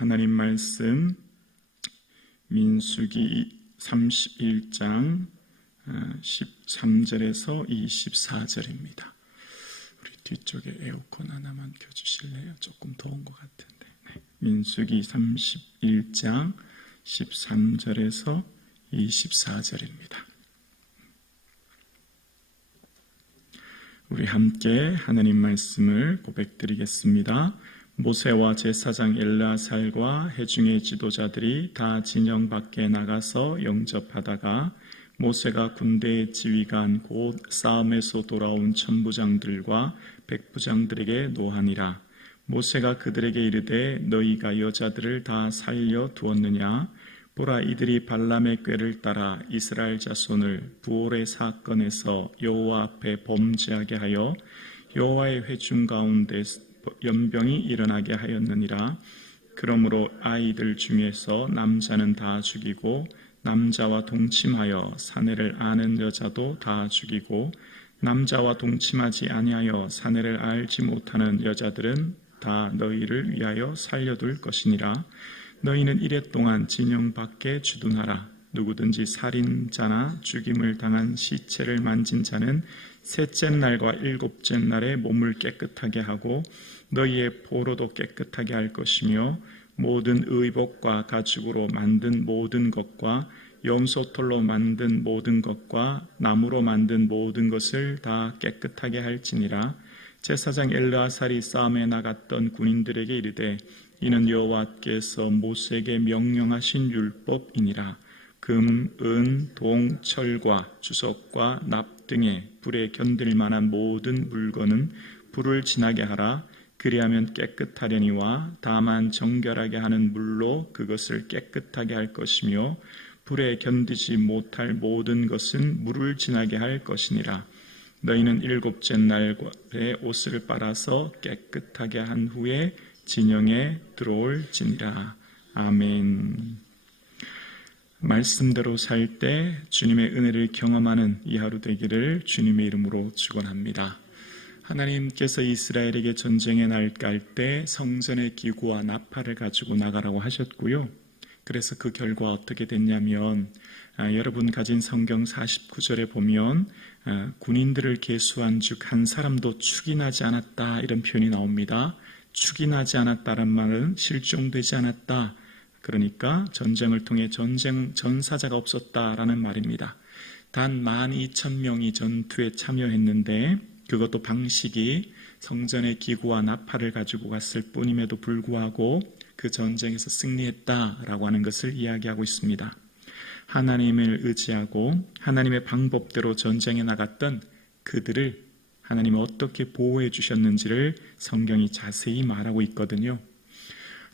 하나님 말씀 민수기 31장 13절에서 24절입니다. 우리 뒤쪽에 에어컨 하나만 켜주실래요? 조금 더운 것 같은데. 민수기 31장 13절에서 24절입니다. 우리 함께 하나님 말씀을 고백드리겠습니다. 모세와 제사장 엘르아살과 회중의 지도자들이 다 진영 밖에 나가서 영접하다가 모세가 군대의 지휘관 곧 싸움에서 돌아온 천부장들과 백부장들에게 노하니라. 모세가 그들에게 이르되 너희가 여자들을 다 살려 두었느냐? 보라, 이들이 발람의 꾀를 따라 이스라엘 자손을 부올의 사건에서 여호와 앞에 범죄하게 하여 여호와의 회중 가운데 연병이 일어나게 하였느니라. 그러므로 아이들 중에서 남자는 다 죽이고 남자와 동침하여 사내를 아는 여자도 다 죽이고 남자와 동침하지 아니하여 사내를 알지 못하는 여자들은 다 너희를 위하여 살려둘 것이니라. 너희는 이랫동안 진영 밖에 주둔하라. 누구든지 살인자나 죽임을 당한 시체를 만진 자는 셋째 날과 일곱째 날에 몸을 깨끗하게 하고 너희의 포로도 깨끗하게 할 것이며 모든 의복과 가죽으로 만든 모든 것과 염소털로 만든 모든 것과 나무로 만든 모든 것을 다 깨끗하게 할지니라. 제사장 엘르아살이 싸움에 나갔던 군인들에게 이르되 이는 여호와께서 모세에게 명령하신 율법이니라. 금, 은, 동, 철과 주석과 납 등의 불에 견딜 만한 모든 물건은 불을 지나게 하라. 그리하면 깨끗하려니와 다만 정결하게 하는 물로 그것을 깨끗하게 할 것이며 불에 견디지 못할 모든 것은 물을 지나게 할 것이니라. 너희는 일곱째 날에 옷을 빨아서 깨끗하게 한 후에 진영에 들어올지니라. 아멘. 말씀대로 살 때 주님의 은혜를 경험하는 이 하루 되기를 주님의 이름으로 축원합니다. 하나님께서 이스라엘에게 전쟁에 나갈 때 성전의 기구와 나팔을 가지고 나가라고 하셨고요. 그래서 그 결과 어떻게 됐냐면 여러분 가진 성경 49절에 보면 군인들을 계수한 즉 한 사람도 축인하지 않았다 이런 표현이 나옵니다. 축인하지 않았다는 말은 실종되지 않았다. 그러니까 전쟁을 통해 전사자가 없었다라는 말입니다. 단 12,000명이 전투에 참여했는데 그것도 방식이 성전의 기구와 나팔을 가지고 갔을 뿐임에도 불구하고 그 전쟁에서 승리했다라고 하는 것을 이야기하고 있습니다. 하나님을 의지하고 하나님의 방법대로 전쟁에 나갔던 그들을 하나님이 어떻게 보호해 주셨는지를 성경이 자세히 말하고 있거든요.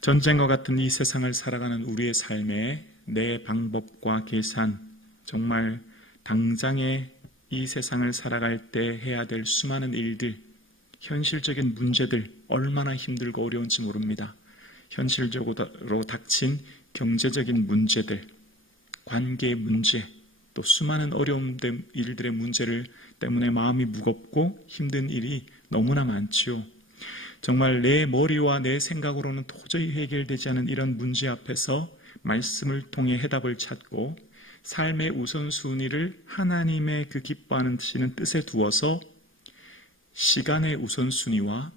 전쟁과 같은 이 세상을 살아가는 우리의 삶에 내 방법과 계산, 정말 당장에 이 세상을 살아갈 때 해야 될 수많은 일들, 현실적인 문제들 얼마나 힘들고 어려운지 모릅니다. 현실적으로 닥친 경제적인 문제들, 관계의 문제, 또 수많은 어려운 일들의 문제를 때문에 마음이 무겁고 힘든 일이 너무나 많지요. 정말 내 머리와 내 생각으로는 도저히 해결되지 않은 이런 문제 앞에서 말씀을 통해 해답을 찾고 삶의 우선순위를 하나님의 그 기뻐하시는 뜻에 두어서 시간의 우선순위와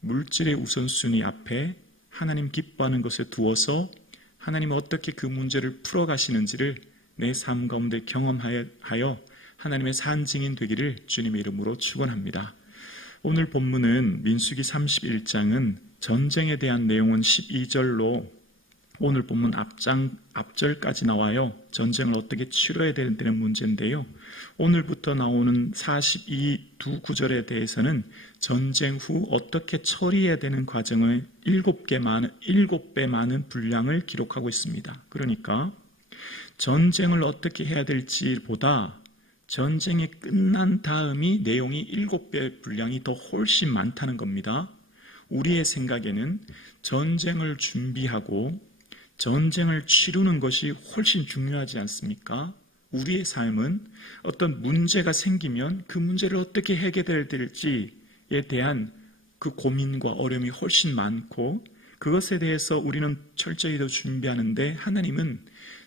물질의 우선순위 앞에 하나님 기뻐하는 것에 두어서 하나님은 어떻게 그 문제를 풀어가시는지를 내 삶 가운데 경험하여 하나님의 산증인 되기를 주님의 이름으로 축원합니다. 오늘 본문은 민수기 31장은 전쟁에 대한 내용은 12절로 오늘 본문 앞절까지 나와요. 전쟁을 어떻게 치러야 되는 문제인데요. 오늘부터 나오는 42두 구절에 대해서는 전쟁 후 어떻게 처리해야 되는 과정을 7배 많은 분량을 기록하고 있습니다. 그러니까 전쟁을 어떻게 해야 될지보다 전쟁이 끝난 다음이 내용이 7배 분량이 더 훨씬 많다는 겁니다. 우리의 생각에는 전쟁을 준비하고 전쟁을 치르는 것이 훨씬 중요하지 않습니까? 우리의 삶은 어떤 문제가 생기면 그 문제를 어떻게 해결해야 될지에 대한 그 고민과 어려움이 훨씬 많고 그것에 대해서 우리는 철저히 더 준비하는데 하나님은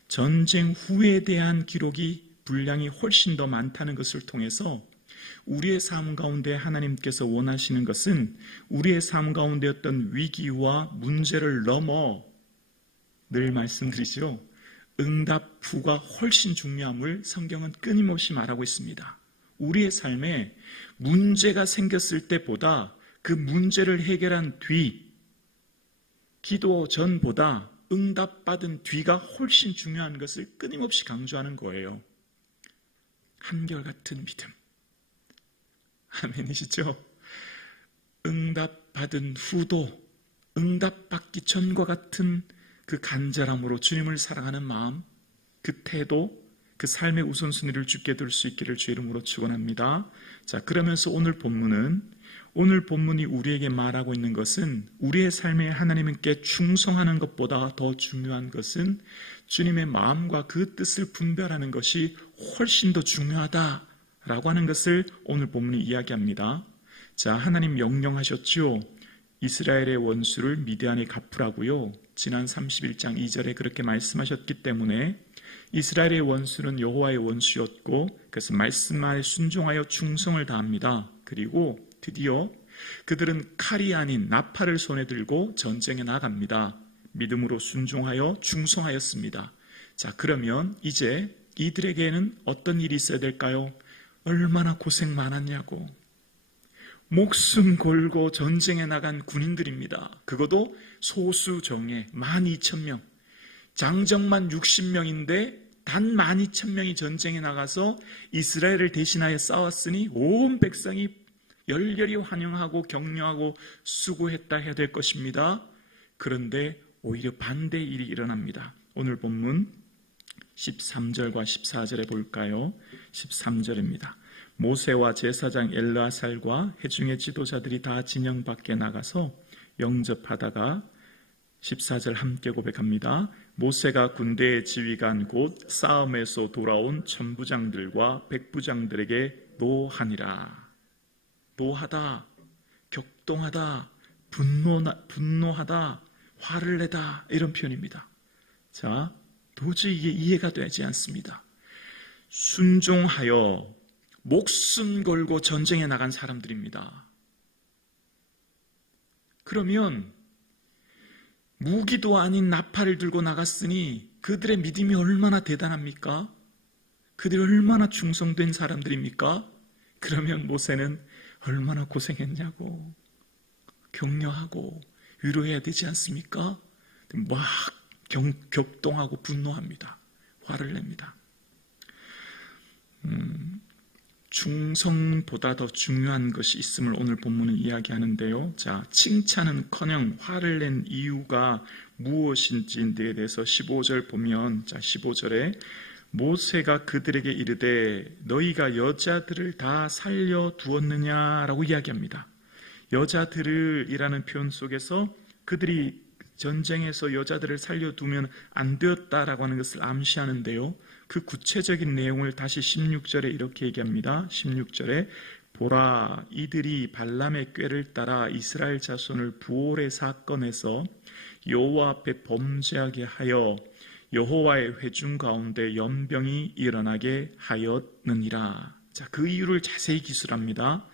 전쟁 후에 대한 기록이 분량이 훨씬 더 많다는 것을 통해서 우리의 삶 가운데 하나님께서 원하시는 것은 우리의 삶 가운데 어떤 위기와 문제를 넘어 늘 말씀드리죠. 응답 후가 훨씬 중요함을 성경은 끊임없이 말하고 있습니다. 우리의 삶에 문제가 생겼을 때보다 그 문제를 해결한 뒤, 기도 전보다 응답받은 뒤가 훨씬 중요한 것을 끊임없이 강조하는 거예요. 한결같은 믿음. 아멘이시죠? 응답받은 후도 응답받기 전과 같은 그 간절함으로 주님을 사랑하는 마음, 그 태도, 그 삶의 우선순위를 주께 둘 수 있기를 주 이름으로 축원합니다. 자, 그러면서 오늘 본문이 우리에게 말하고 있는 것은 우리의 삶에 하나님께 충성하는 것보다 더 중요한 것은 주님의 마음과 그 뜻을 분별하는 것이 훨씬 더 중요하다라고 하는 것을 오늘 본문이 이야기합니다. 자, 하나님 명령하셨죠. 이스라엘의 원수를 미디안에 갚으라고요. 지난 31장 2절에 그렇게 말씀하셨기 때문에 이스라엘의 원수는 여호와의 원수였고 그래서 말씀에 순종하여 충성을 다합니다. 그리고 드디어 그들은 칼이 아닌 나팔을 손에 들고 전쟁에 나갑니다. 믿음으로 순종하여 충성하였습니다. 자, 그러면 이제 이들에게는 어떤 일이 있어야 될까요? 얼마나 고생 많았냐고. 목숨 걸고 전쟁에 나간 군인들입니다. 그것도 소수정예 12,000명. 장정만 60명인데 단 12,000명이 전쟁에 나가서 이스라엘을 대신하여 싸웠으니 온 백성이 열렬히 환영하고 격려하고 수고했다 해야 될 것입니다. 그런데 오히려 반대의 일이 일어납니다. 오늘 본문 13절과 14절에 볼까요? 13절입니다. 모세와 제사장 엘르아살과 회중의 지도자들이 다 진영 밖에 나가서 영접하다가 14절 함께 고백합니다. 모세가 군대의 지휘관 곧 싸움에서 돌아온 천부장들과 백부장들에게 노하니라. 노하다, 격동하다, 분노하다, 화를 내다 이런 표현입니다. 자, 도저히 이게 이해가 되지 않습니다. 순종하여 목숨 걸고 전쟁에 나간 사람들입니다. 그러면 무기도 아닌 나팔을 들고 나갔으니 그들의 믿음이 얼마나 대단합니까? 그들이 얼마나 충성된 사람들입니까? 그러면 모세는 얼마나 고생했냐고 격려하고 위로해야 되지 않습니까? 막 격동하고 분노합니다. 화를 냅니다. 충성보다 더 중요한 것이 있음을 오늘 본문은 이야기하는데요. 자, 칭찬은커녕 화를 낸 이유가 무엇인지에 대해서 15절 보면, 자, 15절에 모세가 그들에게 이르되 너희가 여자들을 다 살려두었느냐라고 이야기합니다. 여자들이라는 표현 속에서 그들이 전쟁에서 여자들을 살려두면 안 되었다라고 하는 것을 암시하는데요. 그 구체적인 내용을 다시 16절에 이렇게 얘기합니다. 16절에 보라, 이들이 발람의 꾀를 따라 이스라엘 자손을 부올의 사건에서 여호와 앞에 범죄하게 하여 여호와의 회중 가운데 연병이 일어나게 하였느니라. 자, 그 이유를 자세히 기술합니다.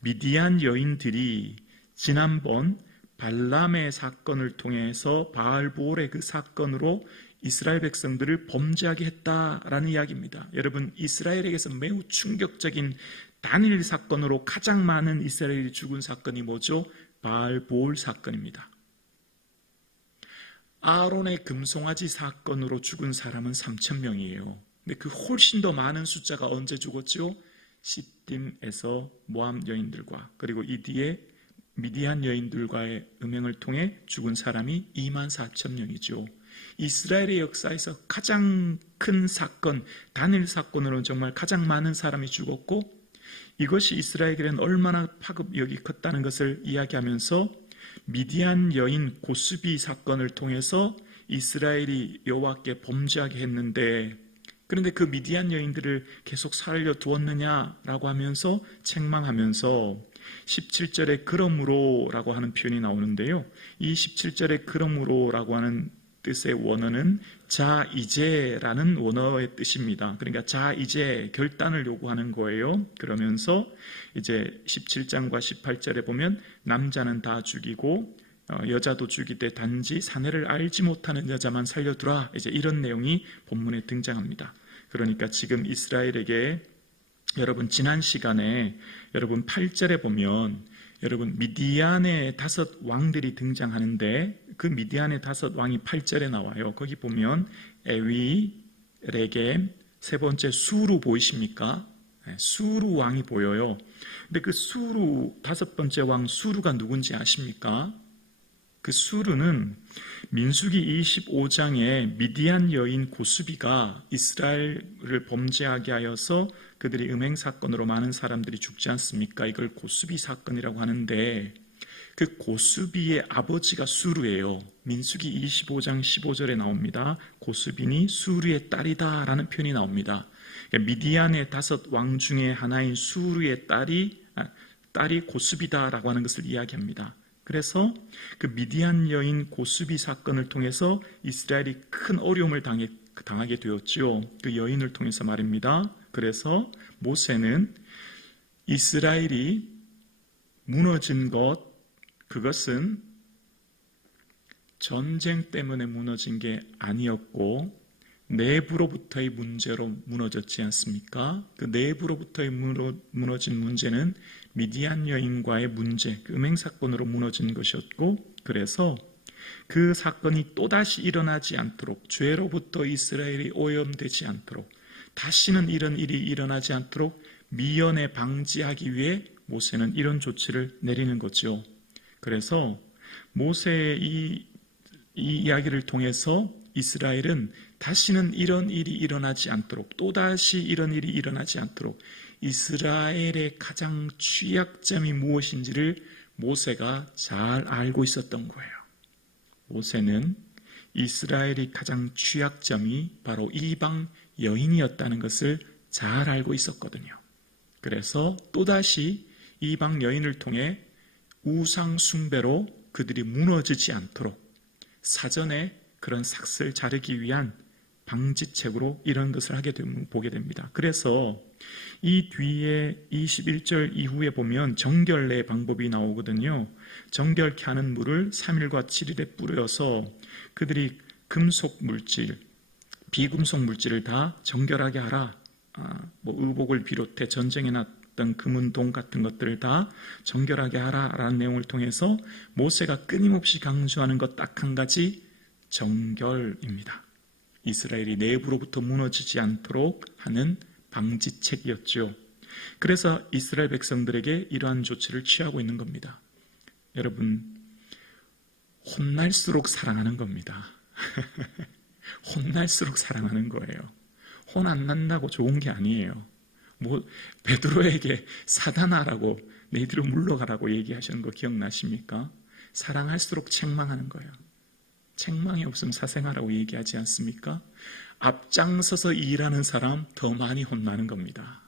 미디안 여인들이 지난번 발람의 사건을 통해서 바알보올의 그 사건으로 이스라엘 백성들을 범죄하게 했다라는 이야기입니다. 여러분, 이스라엘에게서 매우 충격적인 단일 사건으로 가장 많은 이스라엘이 죽은 사건이 뭐죠? 바알보올 사건입니다. 아론의 금송아지 사건으로 죽은 사람은 3,000명이에요. 근데 그 훨씬 더 많은 숫자가 언제 죽었죠? 시딤에서 모압 여인들과 그리고 이 뒤에 미디안 여인들과의 음행을 통해 죽은 사람이 24,000명이죠. 이스라엘의 역사에서 가장 큰 사건, 단일 사건으로는 정말 가장 많은 사람이 죽었고 이것이 이스라엘에게는 얼마나 파급력이 컸다는 것을 이야기하면서 미디안 여인 고스비 사건을 통해서 이스라엘이 여호와께 범죄하게 했는데 그런데 그 미디안 여인들을 계속 살려두었느냐라고 하면서 책망하면서 17절에 그러므로라고 하는 표현이 나오는데요. 이 17절에 그러므로라고 하는 뜻의 원어는 자 이제라는 원어의 뜻입니다. 그러니까 자 이제 결단을 요구하는 거예요. 그러면서 이제 17장과 18절에 보면 남자는 다 죽이고 여자도 죽이되 단지 사내를 알지 못하는 여자만 살려두라. 이제 이런 내용이 본문에 등장합니다. 그러니까 지금 이스라엘에게 여러분 지난 시간에 여러분 8절에 보면 여러분 미디안의 5 왕들이 등장하는데 그 미디안의 5 왕이 8절에 나와요. 거기 보면 에위, 레겜, 세 번째 수루 보이십니까? 수루 왕이 보여요. 근데 그 수루 5번째 왕 수루가 누군지 아십니까? 그 수루는 민수기 25장에 미디안 여인 고수비가 이스라엘을 범죄하게 하여서 그들이 음행 사건으로 많은 사람들이 죽지 않습니까? 이걸 고수비 사건이라고 하는데 그 고수비의 아버지가 수루예요. 민수기 25장 15절에 나옵니다. 고수비니 수루의 딸이다 라는 표현이 나옵니다. 미디안의 5 왕 중에 하나인 수루의 딸이 고수비다라고 하는 것을 이야기합니다. 그래서 그 미디안 여인 고수비 사건을 통해서 이스라엘이 큰 어려움을 당하게 되었지요. 그 여인을 통해서 말입니다. 그래서 모세는 이스라엘이 무너진 그것은 전쟁 때문에 무너진 게 아니었고 내부로부터의 문제로 무너졌지 않습니까? 그 내부로부터의 무너진 문제는 미디안 여인과의 문제, 그 음행 사건으로 무너진 것이었고, 그래서 그 사건이 또다시 일어나지 않도록, 죄로부터 이스라엘이 오염되지 않도록, 다시는 이런 일이 일어나지 않도록 미연에 방지하기 위해 모세는 이런 조치를 내리는 거죠. 그래서 모세의 이 이야기를 통해서 이스라엘은 다시는 이런 일이 일어나지 않도록, 또다시 이런 일이 일어나지 않도록 이스라엘의 가장 취약점이 무엇인지를 모세가 잘 알고 있었던 거예요. 모세는 이스라엘의 가장 취약점이 바로 이방 여인이었다는 것을 잘 알고 있었거든요. 그래서 또다시 이방 여인을 통해 우상 숭배로 그들이 무너지지 않도록 사전에 그런 삭슬 자르기 위한 방지책으로 이런 것을 보게 됩니다. 그래서 이 뒤에 21절 이후에 보면 정결례 방법이 나오거든요. 정결케 하는 물을 3일과 7일에 뿌려서 그들이 금속 물질, 비금속 물질을 다 정결하게 하라. 의복을 비롯해 전쟁에 났던 금은동 같은 것들을 다 정결하게 하라라는 내용을 통해서 모세가 끊임없이 강조하는 것 딱 한 가지, 정결입니다. 이스라엘이 내부로부터 무너지지 않도록 하는 방지책이었죠. 그래서 이스라엘 백성들에게 이러한 조치를 취하고 있는 겁니다. 여러분, 혼날수록 사랑하는 겁니다. 혼날수록 사랑하는 거예요. 혼 안 난다고 좋은 게 아니에요. 베드로에게 사단아라고 너희들을 물러가라고 얘기하시는 거 기억나십니까? 사랑할수록 책망하는 거예요. 책망이 없으면 사생하라고 얘기하지 않습니까? 앞장서서 일하는 사람 더 많이 혼나는 겁니다.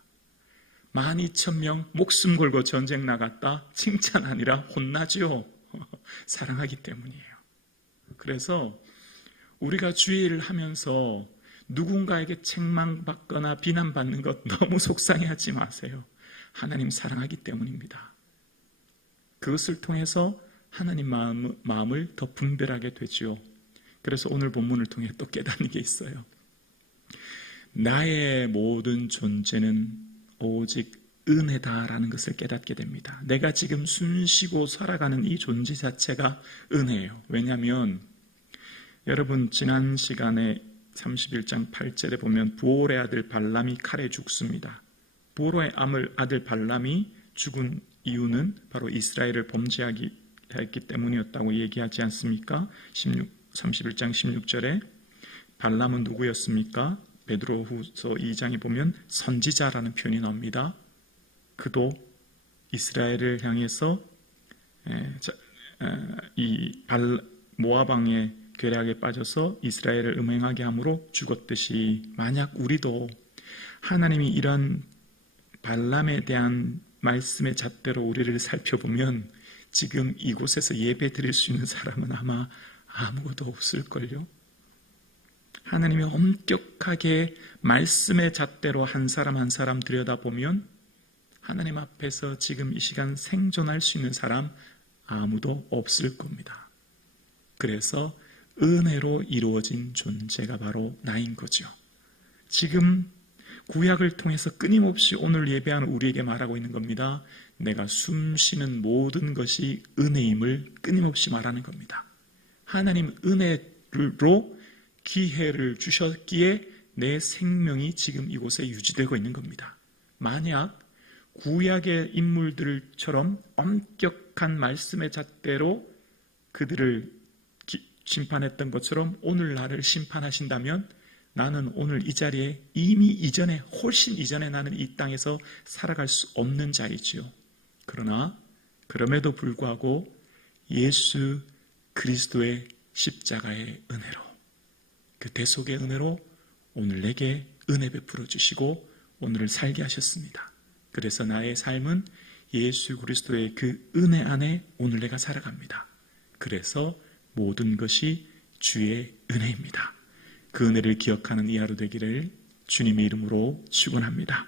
12,000명 목숨 걸고 전쟁 나갔다 칭찬 아니라 혼나지요. 사랑하기 때문이에요. 그래서 우리가 주의 일을 하면서 누군가에게 책망받거나 비난받는 것 너무 속상해하지 마세요. 하나님 사랑하기 때문입니다. 그것을 통해서 하나님 마음을 더 분별하게 되죠. 그래서 오늘 본문을 통해 또 깨닫는 게 있어요. 나의 모든 존재는 오직 은혜다라는 것을 깨닫게 됩니다. 내가 지금 숨쉬고 살아가는 이 존재 자체가 은혜예요. 왜냐하면 여러분 지난 시간에 31장 8절에 보면 부올의 아들 발람이 칼에 죽습니다. 부올의 아들 발람이 죽은 이유는 바로 이스라엘을 범죄하기 했기 때문이었다고 얘기하지 않습니까? 31장 16절에 발람은 누구였습니까? 베드로후서 2장에 보면 선지자라는 표현이 나옵니다. 그도 이스라엘을 향해서 모압 왕의 괴략에 빠져서 이스라엘을 음행하게 함으로 죽었듯이 만약 우리도 하나님이 이런 발람에 대한 말씀의 잣대로 우리를 살펴보면 지금 이곳에서 예배 드릴 수 있는 사람은 아마 아무것도 없을걸요. 하나님이 엄격하게 말씀의 잣대로 한 사람 한 사람 들여다보면 하나님 앞에서 지금 이 시간 생존할 수 있는 사람 아무도 없을 겁니다. 그래서 은혜로 이루어진 존재가 바로 나인 거죠. 지금 구약을 통해서 끊임없이 오늘 예배하는 우리에게 말하고 있는 겁니다. 내가 숨쉬는 모든 것이 은혜임을 끊임없이 말하는 겁니다. 하나님 은혜로 기회를 주셨기에 내 생명이 지금 이곳에 유지되고 있는 겁니다. 만약 구약의 인물들처럼 엄격한 말씀의 잣대로 그들을 심판했던 것처럼 오늘 나를 심판하신다면 나는 오늘 이 자리에 이미 이전에 훨씬 이전에 나는 이 땅에서 살아갈 수 없는 자리지요. 그러나 그럼에도 불구하고 예수 그리스도의 십자가의 은혜로 그 대속의 은혜로 오늘 내게 은혜 베풀어 주시고 오늘을 살게 하셨습니다. 그래서 나의 삶은 예수 그리스도의 그 은혜 안에 오늘 내가 살아갑니다. 그래서 모든 것이 주의 은혜입니다. 그 은혜를 기억하는 이 하루 되기를 주님의 이름으로 축원합니다.